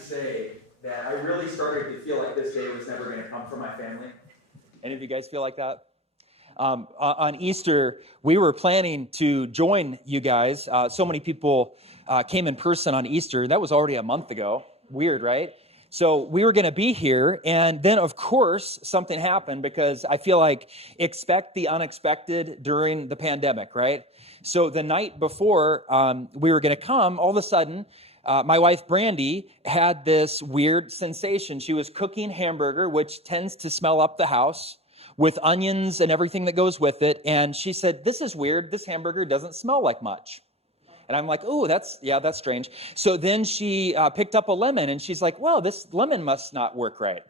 to say that I really started to feel like this day was never going to come for my family. Any of you guys feel like that? On Easter, we were planning to join you guys. So many people came in person on Easter. That was already a month ago. Weird, right? So we were going to be here, and then, of course, something happened, because I feel like expect the unexpected during the pandemic, right? So the night before we were going to come, all of a sudden, my wife, Brandy, had this weird sensation. She was cooking hamburger, which tends to smell up the house, with onions and everything that goes with it. And she said, "This is weird. This hamburger doesn't smell like much." And I'm like, "Oh, that's strange." So then she picked up a lemon, and she's like, "Well, this lemon must not work right."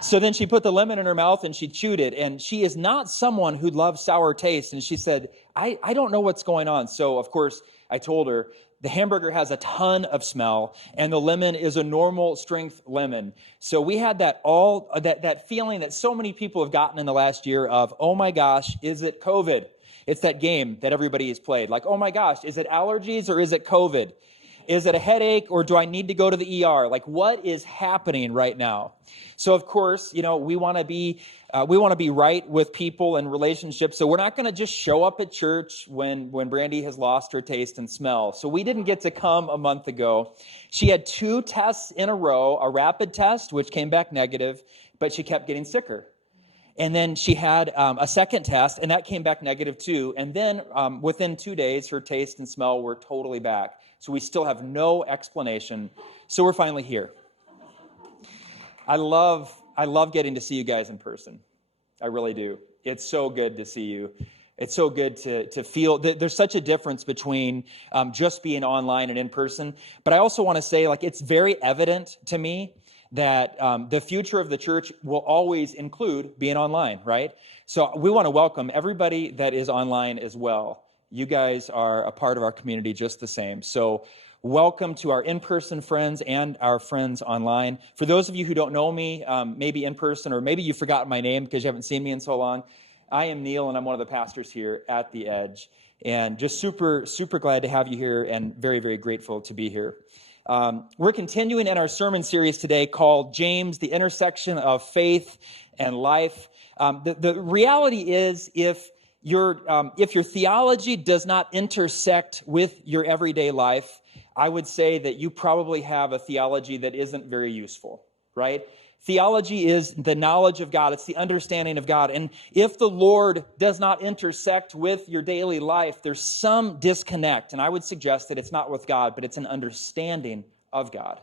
So then she put the lemon in her mouth and she chewed it. And she is not someone who loves sour taste. And she said, I don't know what's going on. So, of course, I told her, the hamburger has a ton of smell, and the lemon is a normal strength lemon. So we had that feeling that so many people have gotten in the last year of, oh my gosh, is it COVID? It's that game that everybody has played. Like, oh my gosh, is it allergies or is it COVID? Is it a headache, or do I need to go to the ER? Like, what is happening right now? So, of course, we want to be right with people and relationships. So we're not going to just show up at church when Brandy has lost her taste and smell. So we didn't get to come a month ago. She had 2 tests in a row, a rapid test, which came back negative, but she kept getting sicker. And then she had a second test, and that came back negative too. And then within 2 days, her taste and smell were totally back. So we still have no explanation. So we're finally here. I love getting to see you guys in person. I really do. It's so good to see you. It's so good to feel. There's such a difference between just being online and in person. But I also want to say, it's very evident to me that the future of the church will always include being online, right? So we want to welcome everybody that is online as well. You guys are a part of our community just the same. So welcome to our in-person friends and our friends online. For those of you who don't know me, maybe in person, or maybe you've forgotten my name because you haven't seen me in so long, I am Neil, and I'm one of the pastors here at The Edge. And just super, super glad to have you here, and very, very grateful to be here. We're continuing in our sermon series today called James, the Intersection of Faith and Life. The reality is, if your theology does not intersect with your everyday life, I would say that you probably have a theology that isn't very useful, right? Theology is the knowledge of God. It's the understanding of God. And if the Lord does not intersect with your daily life, there's some disconnect. And I would suggest that it's not with God, but it's an understanding of God.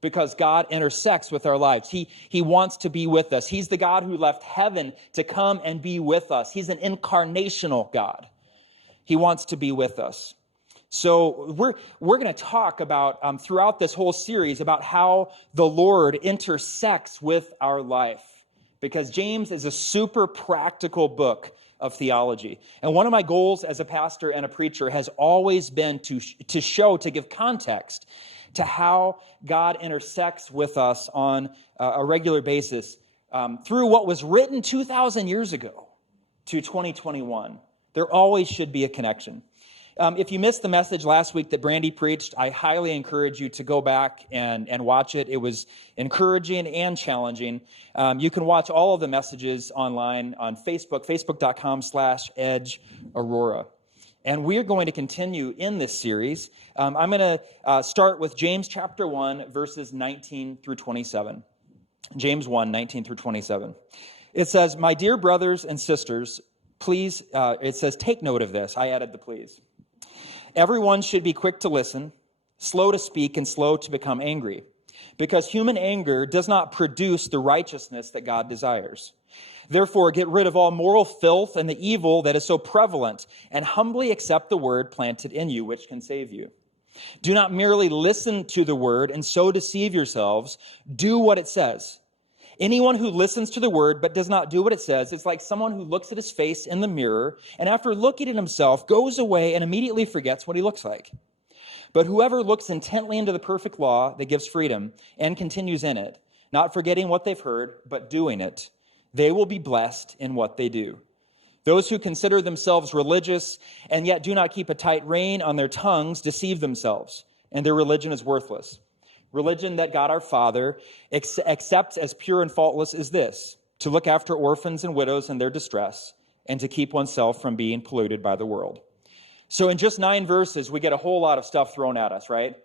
Because God intersects with our lives. He wants to be with us. He's the God who left heaven to come and be with us. He's an incarnational God. He wants to be with us. So we're going to talk about, throughout this whole series, about how the Lord intersects with our life. Because James is a super practical book of theology. And one of my goals as a pastor and a preacher has always been to give context to how God intersects with us on a regular basis through what was written 2,000 years ago to 2021. There always should be a connection. If you missed the message last week that Brandy preached, I highly encourage you to go back and watch it. It was encouraging and challenging. You can watch all of the messages online on Facebook, facebook.com/EdgeAurora. And we're going to continue in this series. I'm going to start with James chapter 1, verses 19 through 27. James 1, 19 through 27. It says, "My dear brothers and sisters, please," it says, "take note of this." I added the please. "Everyone should be quick to listen, slow to speak, and slow to become angry, because human anger does not produce the righteousness that God desires. Therefore, get rid of all moral filth and the evil that is so prevalent, and humbly accept the word planted in you, which can save you. Do not merely listen to the word and so deceive yourselves. Do what it says. Anyone who listens to the word but does not do what it says is like someone who looks at his face in the mirror and after looking at himself goes away and immediately forgets what he looks like. But whoever looks intently into the perfect law that gives freedom and continues in it, not forgetting what they've heard, but doing it, they will be blessed in what they do. Those who consider themselves religious and yet do not keep a tight rein on their tongues deceive themselves, and their religion is worthless. religion that God our Father accepts as pure and faultless is this: to look after orphans and widows in their distress, and to keep oneself from being polluted by the world. So in just 9 verses, we get a whole lot of stuff thrown at us, right?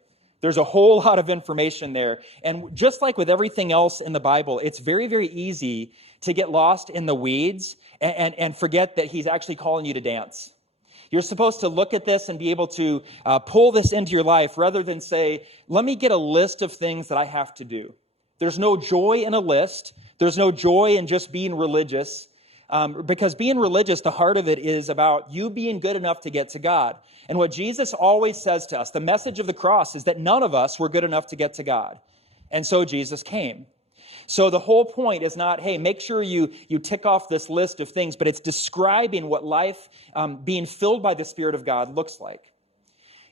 There's a whole lot of information there. And just like with everything else in the Bible, it's very, very easy to get lost in the weeds and forget that he's actually calling you to dance. You're supposed to look at this and be able to pull this into your life rather than say, let me get a list of things that I have to do. There's no joy in a list. There's no joy in just being religious. Because being religious, the heart of it is about you being good enough to get to God. And what Jesus always says to us, the message of the cross, is that none of us were good enough to get to God. And so Jesus came. So the whole point is not, hey, make sure you tick off this list of things, but it's describing what life being filled by the Spirit of God looks like.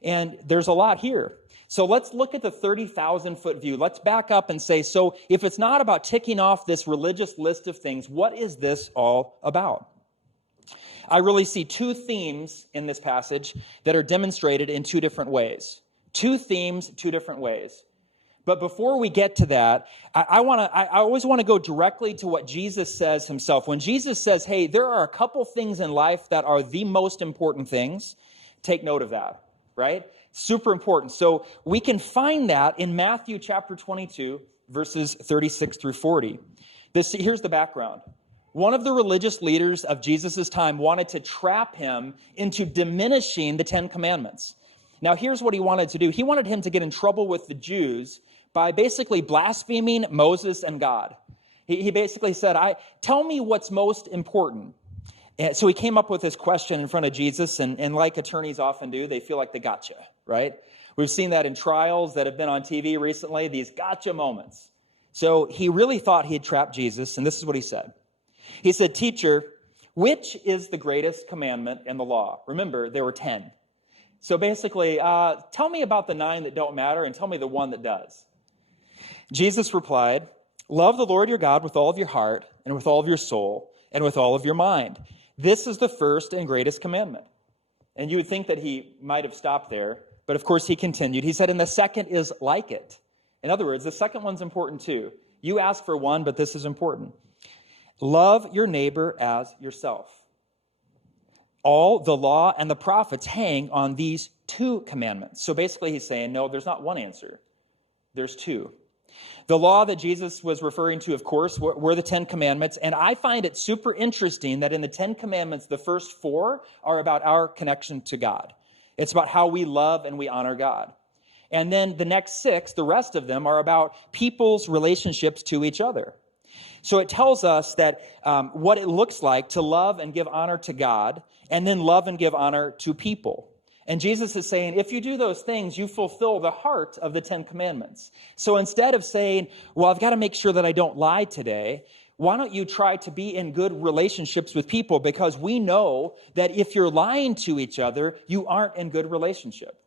And there's a lot here. So let's look at the 30,000-foot view. Let's back up and say, so if it's not about ticking off this religious list of things, what is this all about? I really see 2 themes in this passage that are demonstrated in 2 different ways. 2 themes, 2 different ways. But before we get to that, I always want to go directly to what Jesus says himself. When Jesus says, hey, there are a couple things in life that are the most important things, take note of that, right? Super important. So we can find that in Matthew chapter 22, verses 36 through 40. Here's the background. One of the religious leaders of Jesus' time wanted to trap him into diminishing the 10 commandments. Now, here's what he wanted to do. He wanted him to get in trouble with the Jews by basically blaspheming Moses and God. He basically said, tell me what's most important. And so he came up with this question in front of Jesus, and like attorneys often do, they feel like they gotcha, right? We've seen that in trials that have been on TV recently, these gotcha moments. So he really thought he had trapped Jesus, and this is what he said. He said, teacher, which is the greatest commandment in the law? Remember, there were 10. So basically, tell me about the 9 that don't matter, and tell me the one that does. Jesus replied, love the Lord your God with all of your heart, and with all of your soul, and with all of your mind. This is the first and greatest commandment. And you would think that he might have stopped there, but of course he continued. He said, and the second is like it. In other words, the second one's important too. You asked for one, but this is important. Love your neighbor as yourself. All the law and the prophets hang on these 2 commandments. So basically he's saying, no, there's not one answer. There's 2. The law that Jesus was referring to, of course, were the 10 commandments. And I find it super interesting that in the 10 commandments, the first 4 are about our connection to God. It's about how we love and we honor God. And then the next 6, the rest of them, are about people's relationships to each other. So it tells us that what it looks like to love and give honor to God, and then love and give honor to people. And Jesus is saying, if you do those things, you fulfill the heart of the 10 commandments. So instead of saying, well, I've got to make sure that I don't lie today, why don't you try to be in good relationships with people? Because we know that if you're lying to each other, you aren't in good relationship.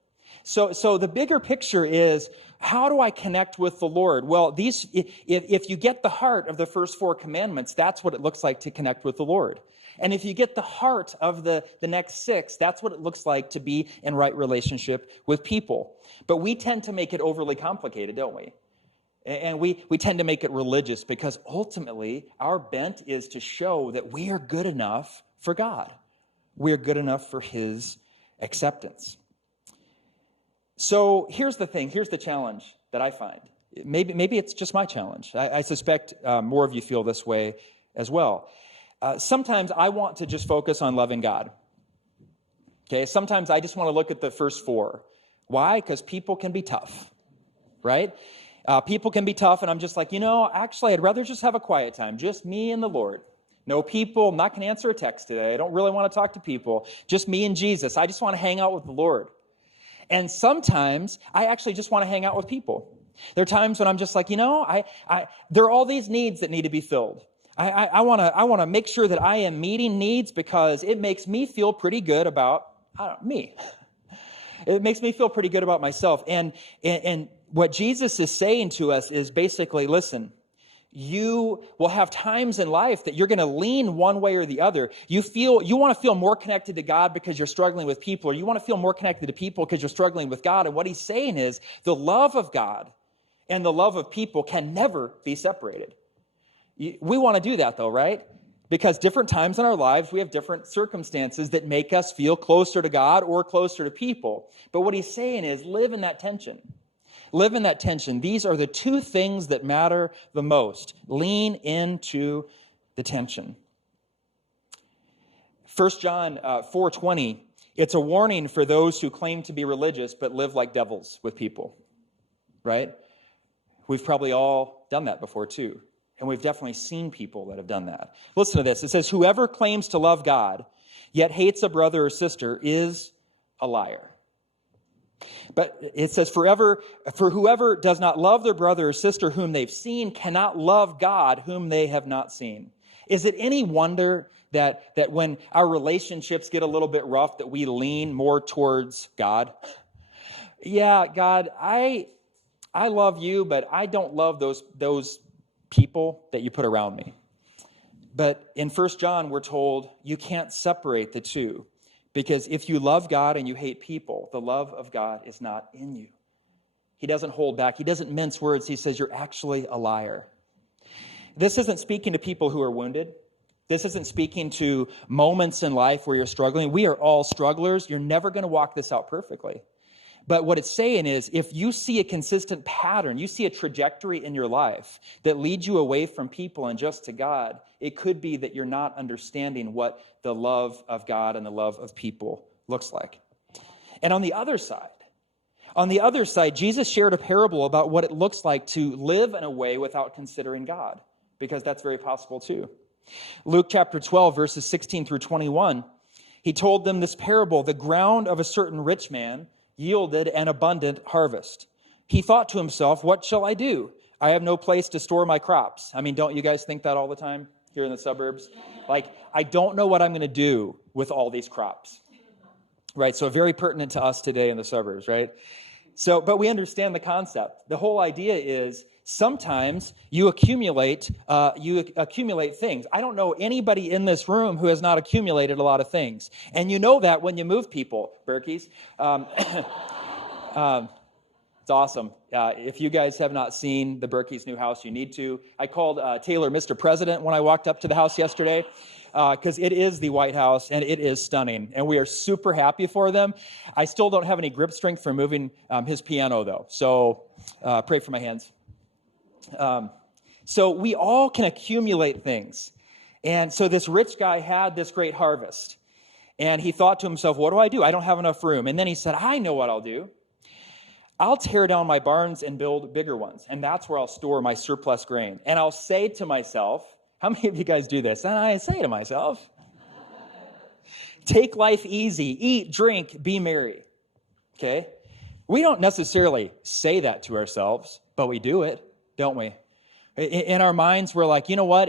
So the bigger picture is, how do I connect with the Lord? Well, if you get the heart of the first 4 commandments, that's what it looks like to connect with the Lord. And if you get the heart of the next 6, that's what it looks like to be in right relationship with people. But we tend to make it overly complicated, don't we? And we tend to make it religious because ultimately our bent is to show that we are good enough for God. We are good enough for his acceptance. So here's the thing. Here's the challenge that I find. Maybe it's just my challenge. I suspect more of you feel this way as well. Sometimes I want to just focus on loving God. Okay, sometimes I just want to look at the first 4. Why? Because people can be tough, right? People can be tough, and I'm just like, actually, I'd rather just have a quiet time, just me and the Lord. No people, I'm not going to answer a text today. I don't really want to talk to people. Just me and Jesus. I just want to hang out with the Lord. And sometimes I actually just want to hang out with people. There are times when I'm just like, there are all these needs that need to be filled. I want to make sure that I am meeting needs because it makes me feel pretty good about me. It makes me feel pretty good about myself. And what Jesus is saying to us is basically, listen, you will have times in life that you're going to lean one way or the other. You want to feel more connected to God because you're struggling with people, or you want to feel more connected to people because you're struggling with God. And what he's saying is the love of God and the love of people can never be separated. We want to do that though, right? Because different times in our lives, we have different circumstances that make us feel closer to God or closer to people. But what he's saying is live in that tension. Live in that tension. These are the two things that matter the most. Lean into the tension. 1 John 4:20, it's a warning for those who claim to be religious but live like devils with people, right? We've probably all done that before too. And we've definitely seen people that have done that. Listen to this. It says, whoever claims to love God, yet hates a brother or sister is a liar. But it says, for whoever does not love their brother or sister whom they've seen cannot love God whom they have not seen. Is it any wonder that when our relationships get a little bit rough, that we lean more towards God? Yeah, God, I love you, but I don't love those people that you put around me. But in 1 John, we're told you can't separate the two, because if you love God and you hate people, the love of God is not in you. He doesn't hold back. He doesn't mince words. He says you're actually a liar. This isn't speaking to people who are wounded. This isn't speaking to moments in life where you're struggling. We are all strugglers. You're never going to walk this out perfectly. But what it's saying is, if you see a consistent pattern, you see a trajectory in your life that leads you away from people and just to God, it could be that you're not understanding what the love of God and the love of people looks like. And on the other side, Jesus shared a parable about what it looks like to live in a way without considering God, because that's very possible too. Luke chapter 12, verses 16 through 21, he told them this parable: the ground of a certain rich man yielded an abundant harvest. He thought to himself, what shall I do? I have no place to store my crops. I mean, don't you guys think that all the time here in the suburbs? Like, I don't know what I'm going to do with all these crops, right? So very pertinent to us today in the suburbs, right? So, but we understand the concept. The whole idea is sometimes you accumulate things. I don't know anybody in this room who has not accumulated a lot of things. And you know that when you move people, Berkeys. It's awesome. If you guys have not seen the Berkeys' new house, you need to. I called Taylor Mr. President when I walked up to the house yesterday, because it is the White House and it is stunning. And we are super happy for them. I still don't have any grip strength for moving his piano, though. So pray for my hands. So we all can accumulate things. And so this rich guy had this great harvest. And he thought to himself, what do? I don't have enough room. And then he said, I know what I'll do. I'll tear down my barns and build bigger ones. And that's where I'll store my surplus grain. And I'll say to myself, how many of you guys do this? And I say to myself, take life easy, eat, drink, be merry. Okay? We don't necessarily say that to ourselves, but we do it, don't we? In our minds, we're like, you know what?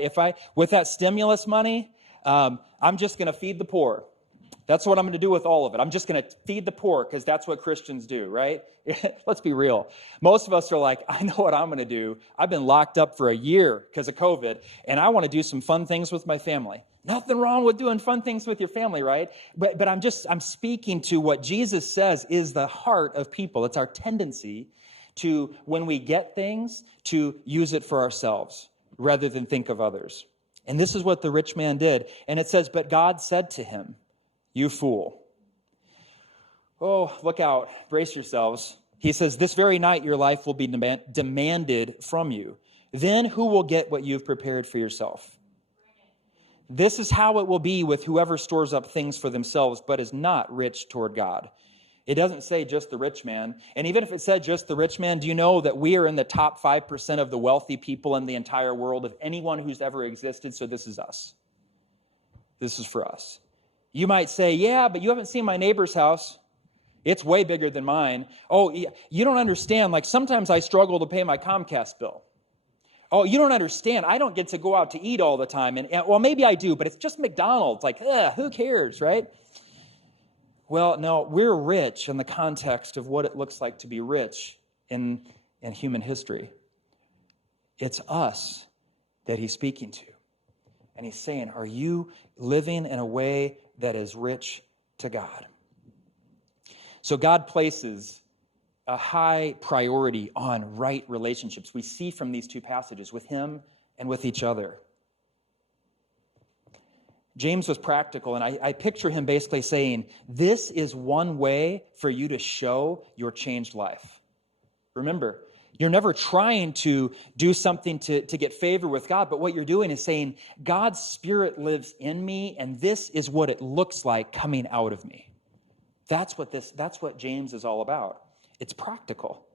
With that stimulus money, I'm just going to feed the poor. That's what I'm going to do with all of it. I'm just going to feed the poor because that's what Christians do, right? Let's be real. Most of us are like, I know what I'm going to do. I've been locked up for a year because of COVID, and I want to do some fun things with my family. Nothing wrong with doing fun things with your family, right? But I'm speaking to what Jesus says is the heart of people. It's our tendency to, when we get things, to use it for ourselves rather than think of others. And this is what the rich man did. And it says, but God said to him, you fool. Oh, look out. Brace yourselves. He says, this very night your life will be demanded from you. Then who will get what you've prepared for yourself? This is how it will be with whoever stores up things for themselves, but is not rich toward God. It doesn't say just the rich man. And even if it said just the rich man, do you know that we are in the top 5% of the wealthy people in the entire world of anyone who's ever existed? So this is us. This is for us. You might say, yeah, but you haven't seen my neighbor's house. It's way bigger than mine. Oh, you don't understand. Like sometimes I struggle to pay my Comcast bill. Oh, you don't understand. I don't get to go out to eat all the time. And well, maybe I do, but it's just McDonald's. Like, who cares, right? Well, no, we're rich in the context of what it looks like to be rich in human history. It's us that he's speaking to. And he's saying, are you living in a way that is rich to God? So God places a high priority on right relationships. We see from these two passages with him and with each other. James was practical, and I picture him basically saying, this is one way for you to show your changed life. Remember, you're never trying to do something to get favor with God, but what you're doing is saying, God's Spirit lives in me, and this is what it looks like coming out of me. That's what James is all about. It's practical.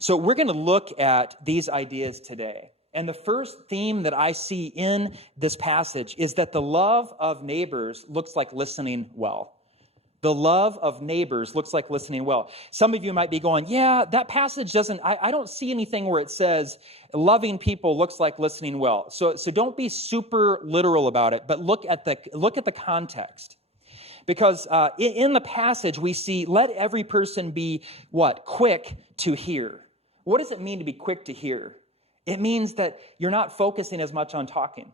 So we're going to look at these ideas today. And the first theme that I see in this passage is that the love of neighbors looks like listening well. The love of neighbors looks like listening well. Some of you might be going, yeah, that passage doesn't, I don't see anything where it says loving people looks like listening well. So don't be super literal about it, but look at the context. Because in the passage we see, let every person be what? Quick to hear. What does it mean to be quick to hear? It means that you're not focusing as much on talking.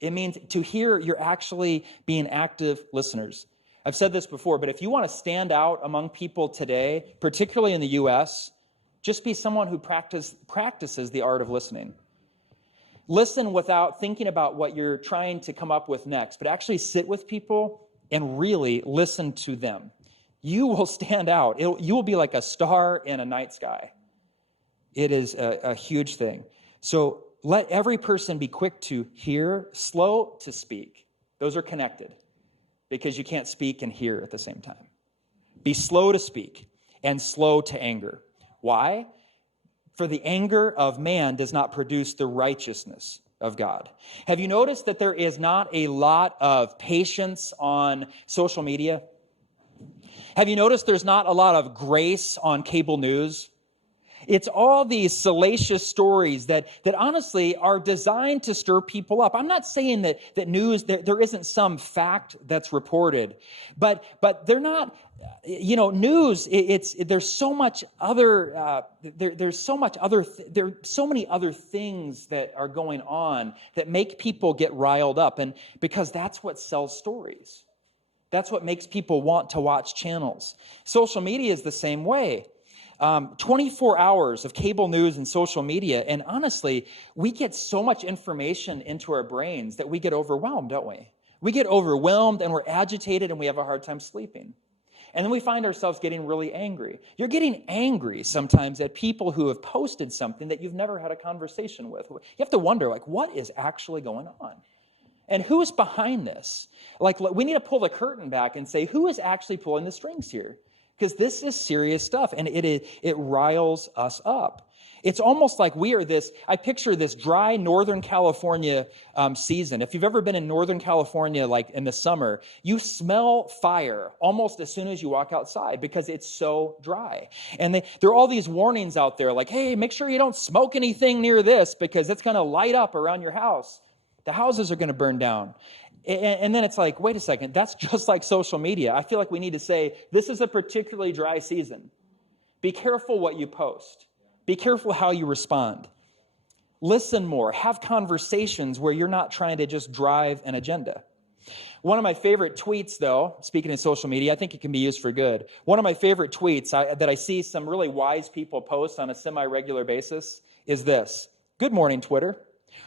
It means to hear, you're actually being active listeners. I've said this before, but if you want to stand out among people today, particularly in the U.S., just be someone who practices the art of listening. Listen without thinking about what you're trying to come up with next, but actually sit with people and really listen to them. You will stand out. You will be like a star in a night sky. It is a huge thing. So let every person be quick to hear, slow to speak. Those are connected because you can't speak and hear at the same time. Be slow to speak and slow to anger. Why? For the anger of man does not produce the righteousness of God. Have you noticed that there is not a lot of patience on social media? Have you noticed there's not a lot of grace on cable news? It's all these salacious stories that honestly are designed to stir people up. I'm not saying that news, there isn't some fact that's reported, but they're not, news, there's so much other, there's so many other things that are going on that make people get riled up. And because that's what sells stories. That's what makes people want to watch channels. Social media is the same way. 24 hours of cable news and social media. And honestly, we get so much information into our brains that we get overwhelmed, don't we? We get overwhelmed and we're agitated and we have a hard time sleeping. And then we find ourselves getting really angry. You're getting angry sometimes at people who have posted something that you've never had a conversation with. You have to wonder, what is actually going on? And who is behind this? We need to pull the curtain back and say, who is actually pulling the strings here? Because this is serious stuff, and it riles us up. It's almost like I picture this dry Northern California season. If you've ever been in Northern California, like in the summer, you smell fire almost as soon as you walk outside because it's so dry. And there are all these warnings out there like, hey, make sure you don't smoke anything near this because it's going to light up around your house. The houses are going to burn down. And then it's like, wait a second, that's just like social media. I feel like we need to say, this is a particularly dry season. Be careful what you post. Be careful how you respond. Listen more. Have conversations where you're not trying to just drive an agenda. One of my favorite tweets, though, speaking of social media, I think it can be used for good. One of my favorite tweets that I see some really wise people post on a semi-regular basis is this. Good morning, Twitter.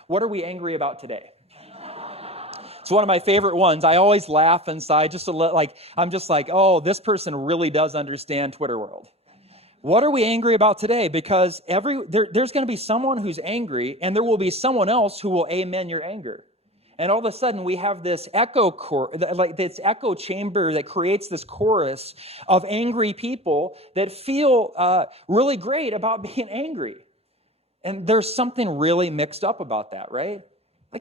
What are we angry about today? It's one of my favorite ones. I always laugh inside I'm just like, oh, this person really does understand Twitter world. What are we angry about today? Because there's going to be someone who's angry, and there will be someone else who will amen your anger. And all of a sudden, we have this this echo chamber that creates this chorus of angry people that feel really great about being angry. And there's something really mixed up about that, right?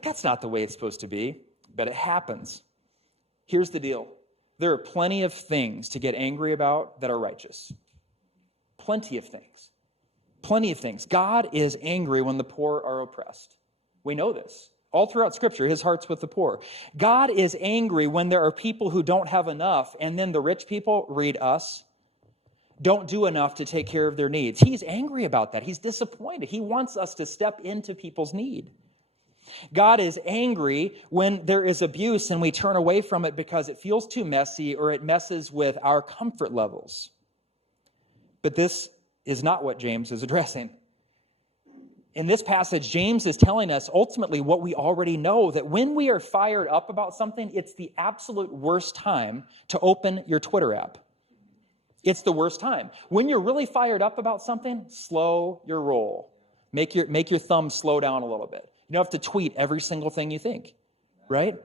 That's not the way it's supposed to be. But it happens. Here's the deal. There are plenty of things to get angry about that are righteous. Plenty of things. Plenty of things. God is angry when the poor are oppressed. We know this. All throughout Scripture, his heart's with the poor. God is angry when there are people who don't have enough, and then the rich people, read us, don't do enough to take care of their needs. He's angry about that. He's disappointed. He wants us to step into people's need. God is angry when there is abuse and we turn away from it because it feels too messy or it messes with our comfort levels. But this is not what James is addressing. In this passage, James is telling us ultimately what we already know, that when we are fired up about something, it's the absolute worst time to open your Twitter app. It's the worst time. When you're really fired up about something, slow your roll. Make your thumb slow down a little bit. You don't have to tweet every single thing you think, right?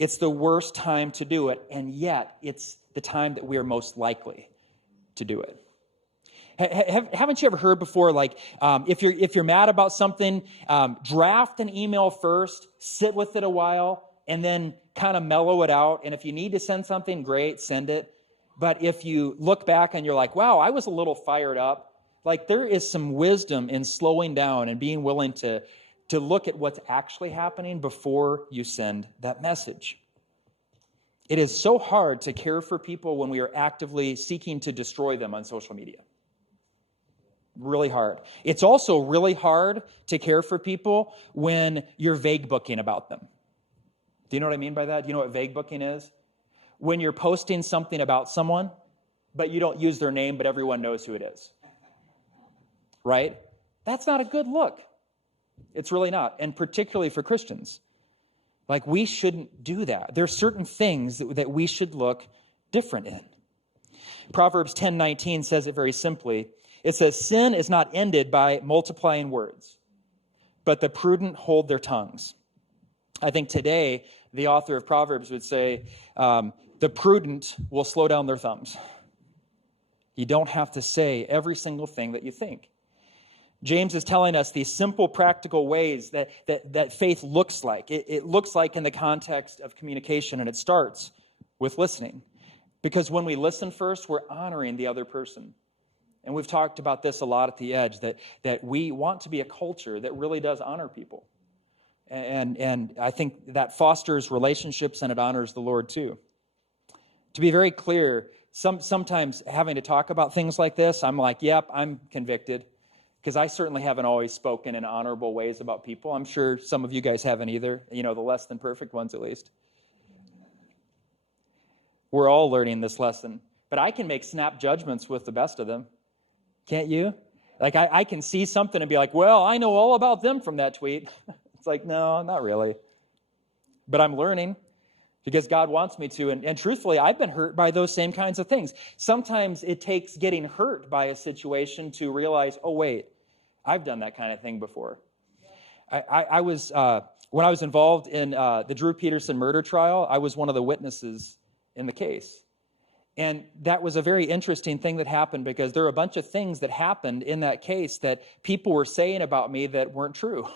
It's the worst time to do it, and yet it's the time that we are most likely to do it. Haven't you ever heard before, like, if you're mad about something, draft an email first, sit with it a while, and then kind of mellow it out. And if you need to send something, great, send it. But if you look back and you're like, wow, I was a little fired up, like there is some wisdom in slowing down and being willing to look at what's actually happening before you send that message. It is so hard to care for people when we are actively seeking to destroy them on social media. Really hard. It's also really hard to care for people when you're vague booking about them. Do you know what I mean by that? Do you know what vague booking is? When you're posting something about someone, but you don't use their name, but everyone knows who it is. Right? That's not a good look. It's really not. And particularly for Christians. Like, we shouldn't do that. There are certain things that we should look different in. Proverbs 10:19 says it very simply. It says, sin is not ended by multiplying words, but the prudent hold their tongues. I think today, the author of Proverbs would say, the prudent will slow down their thumbs. You don't have to say every single thing that you think. James is telling us these simple, practical ways that faith looks like. It looks like in the context of communication, and it starts with listening. Because when we listen first, we're honoring the other person. And we've talked about this a lot at The Edge, that we want to be a culture that really does honor people. And I think that fosters relationships, and it honors the Lord too. To be very clear, sometimes having to talk about things like this, I'm like, yep, I'm convicted. Because I certainly haven't always spoken in honorable ways about people. I'm sure some of you guys haven't either. You know, the less than perfect ones at least. We're all learning this lesson. But I can make snap judgments with the best of them. Can't you? Like, I can see something and be like, well, I know all about them from that tweet. It's like, no, not really. But I'm learning because God wants me to. And truthfully, I've been hurt by those same kinds of things. Sometimes it takes getting hurt by a situation to realize, oh, wait, I've done that kind of thing before. I was, when I was involved in the Drew Peterson murder trial, I was one of the witnesses in the case. And that was a very interesting thing that happened because there were a bunch of things that happened in that case that people were saying about me that weren't true.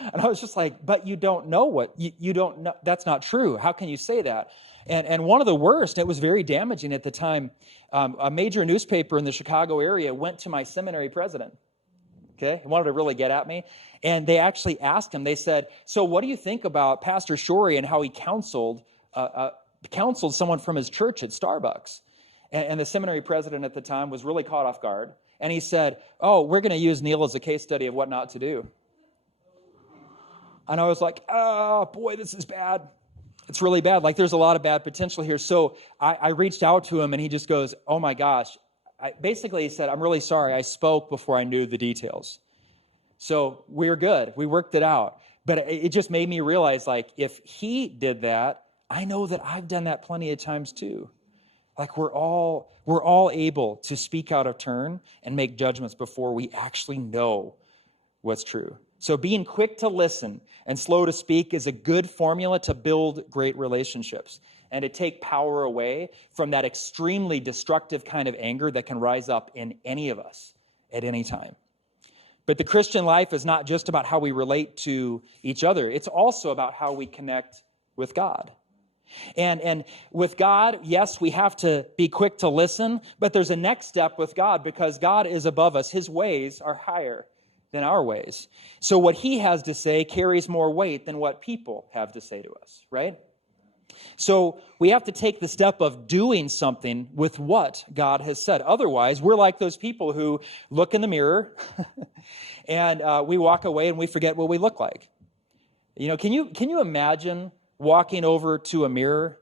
And I was just like, but you don't know what, you don't know, that's not true. How can you say that? And one of the worst, it was very damaging at the time, a major newspaper in the Chicago area went to my seminary president. Okay, he wanted to really get at me. And they actually asked him, they said, so what do you think about Pastor Shorey and how he counseled someone from his church at Starbucks? And the seminary president at the time was really caught off guard. And he said, oh, we're going to use Neil as a case study of what not to do. And I was like, oh, boy, this is bad. It's really bad. Like, there's a lot of bad potential here. So I reached out to him, and he just goes, oh, my gosh. Basically, he said, I'm really sorry. I spoke before I knew the details. So we're good. We worked it out. But it just made me realize, like, if he did that, I know that I've done that plenty of times too. Like, we're all able to speak out of turn and make judgments before we actually know what's true. So being quick to listen and slow to speak is a good formula to build great relationships and to take power away from that extremely destructive kind of anger that can rise up in any of us at any time. But the Christian life is not just about how we relate to each other. It's also about how we connect with God. And with God, yes, we have to be quick to listen, but there's a next step with God because God is above us. His ways are higher than our ways. So what he has to say carries more weight than what people have to say to us, right? So we have to take the step of doing something with what God has said. Otherwise, we're like those people who look in the mirror and we walk away and we forget what we look like. You know, can you imagine walking over to a mirror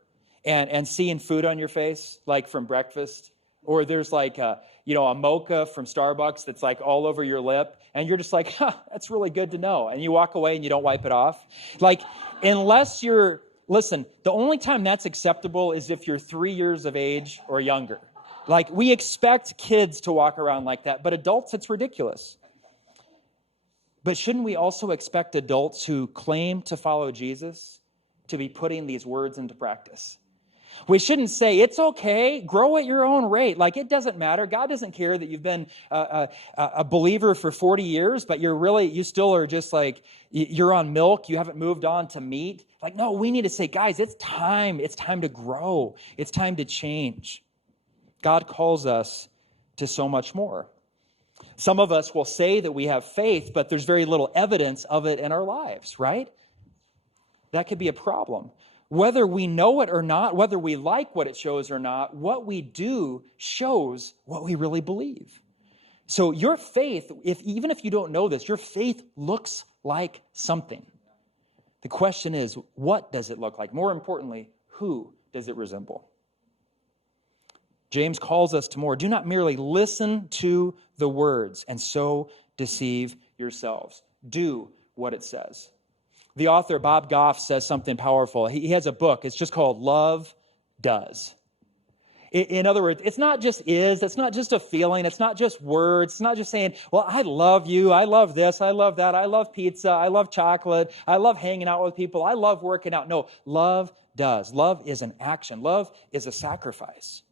and seeing food on your face, like from breakfast? Or there's like a mocha from Starbucks that's like all over your lip, and you're just like, that's really good to know. And you walk away and you don't wipe it off. Like, listen, the only time that's acceptable is if you're 3 years of age or younger. Like, we expect kids to walk around like that, but adults, it's ridiculous. But shouldn't we also expect adults who claim to follow Jesus to be putting these words into practice? We shouldn't say, it's okay, grow at your own rate. Like, it doesn't matter. God doesn't care that you've been a believer for 40 years, but you still are just like, you're on milk, you haven't moved on to meat. Like, no, we need to say, guys, it's time to grow. It's time to change. God calls us to so much more. Some of us will say that we have faith, but there's very little evidence of it in our lives, right? That could be a problem. Whether we know it or not, whether we like what it shows or not, what we do shows what we really believe. So your faith, even if you don't know this, your faith looks like something. The question is, what does it look like? More importantly, who does it resemble? James calls us to more. Do not merely listen to the words and so deceive yourselves. Do what it says. The author, Bob Goff, says something powerful. He has a book. It's just called Love Does. In other words, it's not just it's not just a feeling, it's not just words, it's not just saying, well, I love you, I love this, I love that, I love pizza, I love chocolate, I love hanging out with people, I love working out. No, love does. Love is an action. Love is a sacrifice.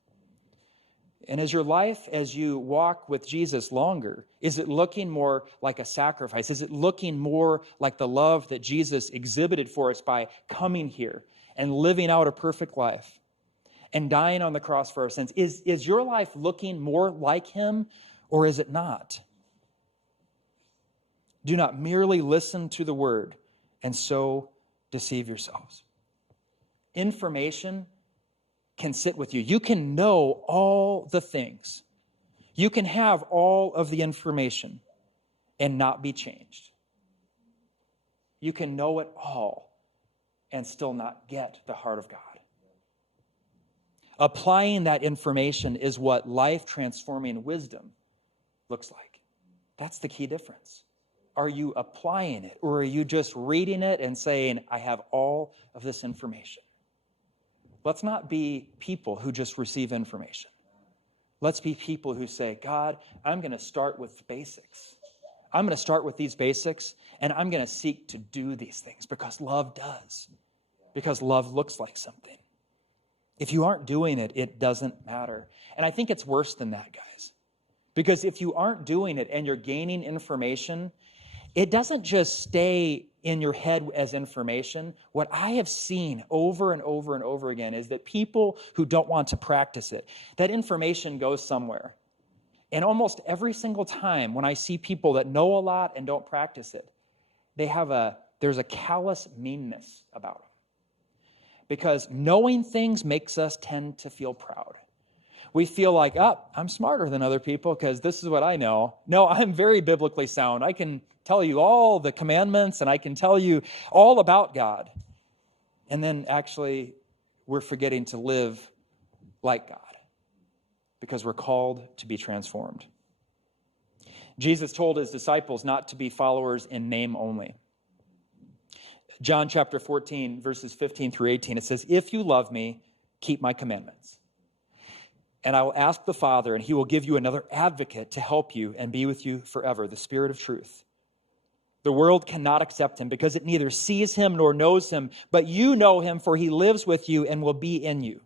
And as you walk with Jesus longer, is it looking more like a sacrifice? Is it looking more like the love that Jesus exhibited for us by coming here and living out a perfect life and dying on the cross for our sins? Is your life looking more like him, or is it not? Do not merely listen to the word and so deceive yourselves. Information can sit with you. You can know all the things. You can have all of the information and not be changed. You can know it all and still not get the heart of God. Applying that information is what life-transforming wisdom looks like. That's the key difference. Are you applying it, or are you just reading it and saying, I have all of this information? Let's not be people who just receive information. Let's be people who say, God, I'm going to start with basics. I'm going to start with these basics, and I'm going to seek to do these things because love does. Because love looks like something. If you aren't doing it, it doesn't matter. And I think it's worse than that, guys. Because if you aren't doing it and you're gaining information, it doesn't just stay in your head as information. What I have seen over and over and over again is that people who don't want to practice it, that information goes somewhere. And almost every single time when I see people that know a lot and don't practice it, there's a callous meanness about them. Because knowing things makes us tend to feel proud. We feel like, I'm smarter than other people because this is what I know. No, I'm very biblically sound. I can tell you all the commandments and I can tell you all about God. And then actually we're forgetting to live like God because we're called to be transformed. Jesus told his disciples not to be followers in name only. John chapter 14, verses 15 through 18, it says, if you love me, keep my commandments. And I will ask the Father, and he will give you another advocate to help you and be with you forever, the Spirit of truth. The world cannot accept him because it neither sees him nor knows him, but you know him, for he lives with you and will be in you.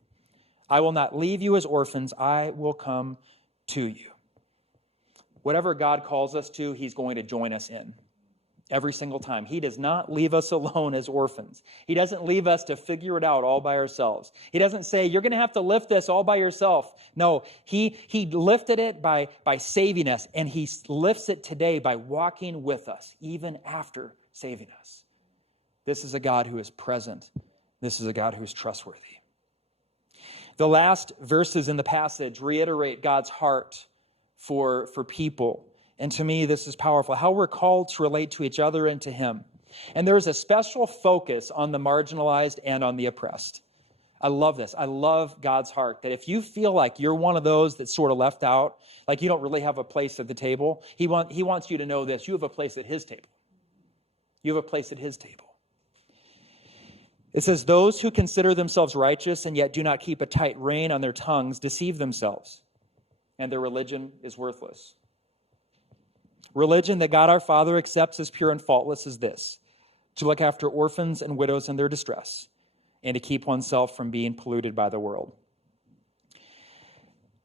I will not leave you as orphans. I will come to you. Whatever God calls us to, he's going to join us in. Every single time. He does not leave us alone as orphans. He doesn't leave us to figure it out all by ourselves. He doesn't say, you're going to have to lift this all by yourself. No, he lifted it by saving us, and he lifts it today by walking with us, even after saving us. This is a God who is present. This is a God who is trustworthy. The last verses in the passage reiterate God's heart for people. And to me, this is powerful. How we're called to relate to each other and to him. And there's a special focus on the marginalized and on the oppressed. I love this. I love God's heart, that if you feel like you're one of those that's sort of left out, like you don't really have a place at the table, he wants you to know this. You have a place at his table. You have a place at his table. It says, those who consider themselves righteous and yet do not keep a tight rein on their tongues deceive themselves, and their religion is worthless. Religion that God our Father accepts as pure and faultless is this: to look after orphans and widows in their distress, and to keep oneself from being polluted by the world.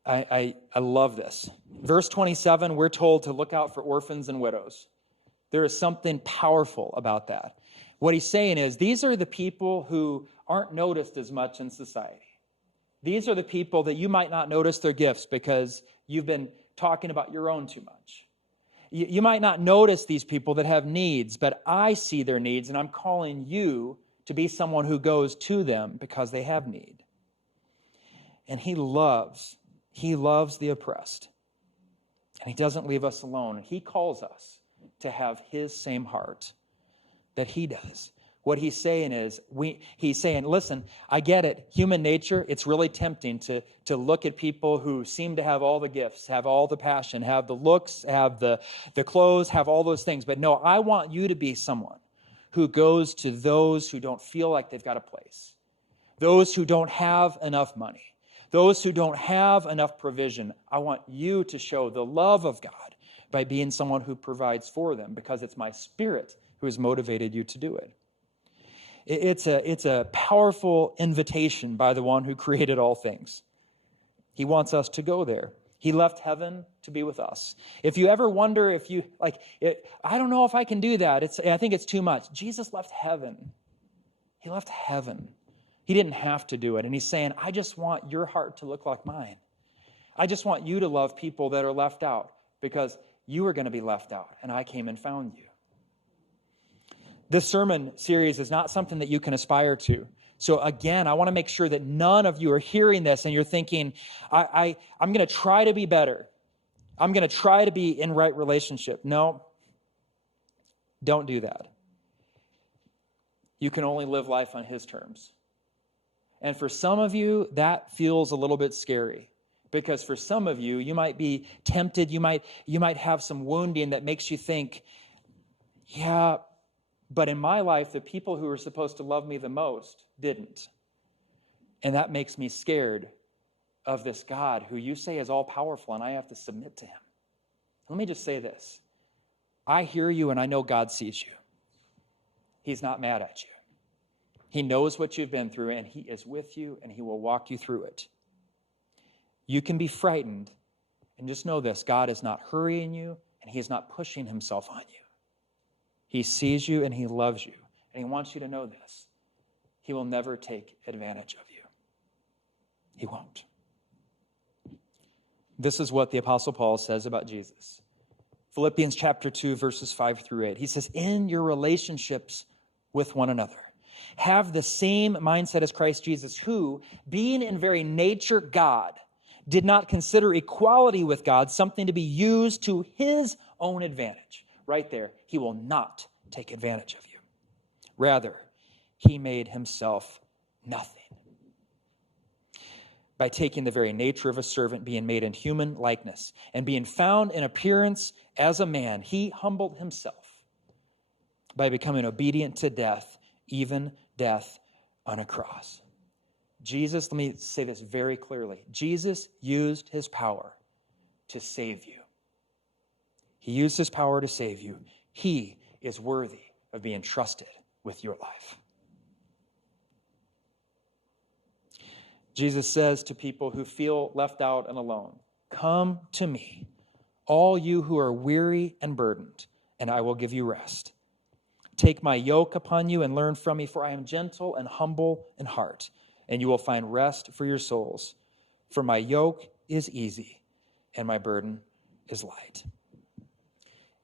I love this. Verse 27, we're told to look out for orphans and widows. There is something powerful about that. What he's saying is, these are the people who aren't noticed as much in society. These are the people that you might not notice their gifts because you've been talking about your own too much. You might not notice these people that have needs, but I see their needs, and I'm calling you to be someone who goes to them because they have need. And he loves the oppressed. And he doesn't leave us alone. He calls us to have his same heart that he does. What he's saying is, he's saying, listen, I get it. Human nature, it's really tempting to look at people who seem to have all the gifts, have all the passion, have the looks, have the clothes, have all those things. But no, I want you to be someone who goes to those who don't feel like they've got a place, those who don't have enough money, those who don't have enough provision. I want you to show the love of God by being someone who provides for them, because it's my Spirit who has motivated you to do it. It's a powerful invitation by the one who created all things. He wants us to go there. He left heaven to be with us. If you ever wonder if you, I don't know if I can do that. I think it's too much. Jesus left heaven. He left heaven. He didn't have to do it. And he's saying, I just want your heart to look like mine. I just want you to love people that are left out, because you were going to be left out, and I came and found you. This sermon series is not something that you can aspire to. So again, I want to make sure that none of you are hearing this and you're thinking, I'm going to try to be better. I'm going to try to be in right relationship. No, don't do that. You can only live life on his terms. And for some of you, that feels a little bit scary, because for some of you, you might be tempted. You might have some wounding that makes you think, yeah, but in my life, the people who were supposed to love me the most didn't. And that makes me scared of this God who you say is all powerful, and I have to submit to him. Let me just say this. I hear you, and I know God sees you. He's not mad at you. He knows what you've been through, and he is with you, and he will walk you through it. You can be frightened, and just know this: God is not hurrying you, and he is not pushing himself on you. He sees you and he loves you. And he wants you to know this: he will never take advantage of you. He won't. This is what the Apostle Paul says about Jesus. Philippians chapter 2, verses 5 through 8. He says, in your relationships with one another, have the same mindset as Christ Jesus, who, being in very nature God, did not consider equality with God something to be used to his own advantage. Right there, he will not take advantage of you. Rather, he made himself nothing by taking the very nature of a servant, being made in human likeness, and being found in appearance as a man. He humbled himself by becoming obedient to death, even death on a cross. Jesus, let me say this very clearly. Jesus used his power to save you. He used his power to save you. He is worthy of being trusted with your life. Jesus says to people who feel left out and alone, come to me, all you who are weary and burdened, and I will give you rest. Take my yoke upon you and learn from me, for I am gentle and humble in heart, and you will find rest for your souls. For my yoke is easy and my burden is light.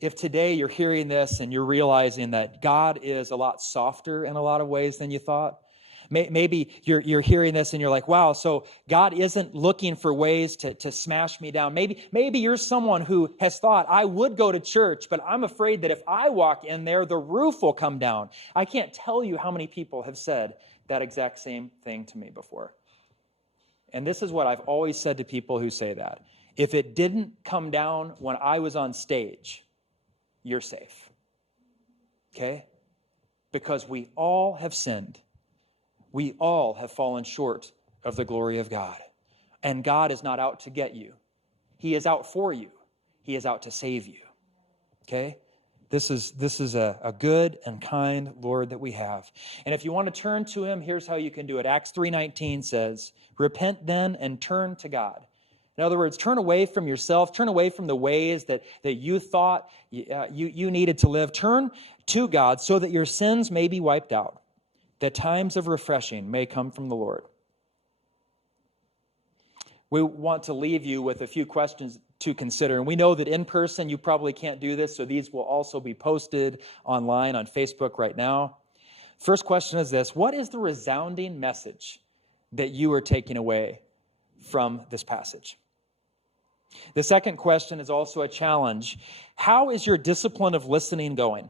If today you're hearing this and you're realizing that God is a lot softer in a lot of ways than you thought, Maybe you're hearing this and you're like, wow, so God isn't looking for ways to smash me down. Maybe you're someone who has thought, I would go to church, but I'm afraid that if I walk in there, the roof will come down. I can't tell you how many people have said that exact same thing to me before. And this is what I've always said to people who say that. If it didn't come down when I was on stage, you're safe. Okay? Because we all have sinned. We all have fallen short of the glory of God. And God is not out to get you. He is out for you. He is out to save you. Okay? This is a good and kind Lord that we have. And if you want to turn to him, here's how you can do it. Acts 3:19 says, repent then and turn to God. In other words, turn away from yourself, turn away from the ways that you thought you needed to live. Turn to God so that your sins may be wiped out, that times of refreshing may come from the Lord. We want to leave you with a few questions to consider. And we know that in person you probably can't do this, so these will also be posted online on Facebook right now. First question is this: what is the resounding message that you are taking away from this passage? The second question is also a challenge. How is your discipline of listening going?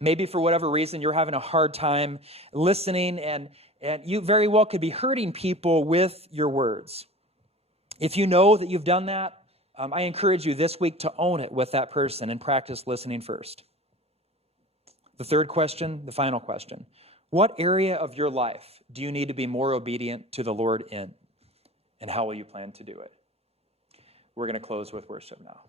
Maybe for whatever reason you're having a hard time listening, and you very well could be hurting people with your words. If you know that you've done that, I encourage you this week to own it with that person and practice listening first. The third question, the final question: what area of your life do you need to be more obedient to the Lord in? And how will you plan to do it? We're going to close with worship now.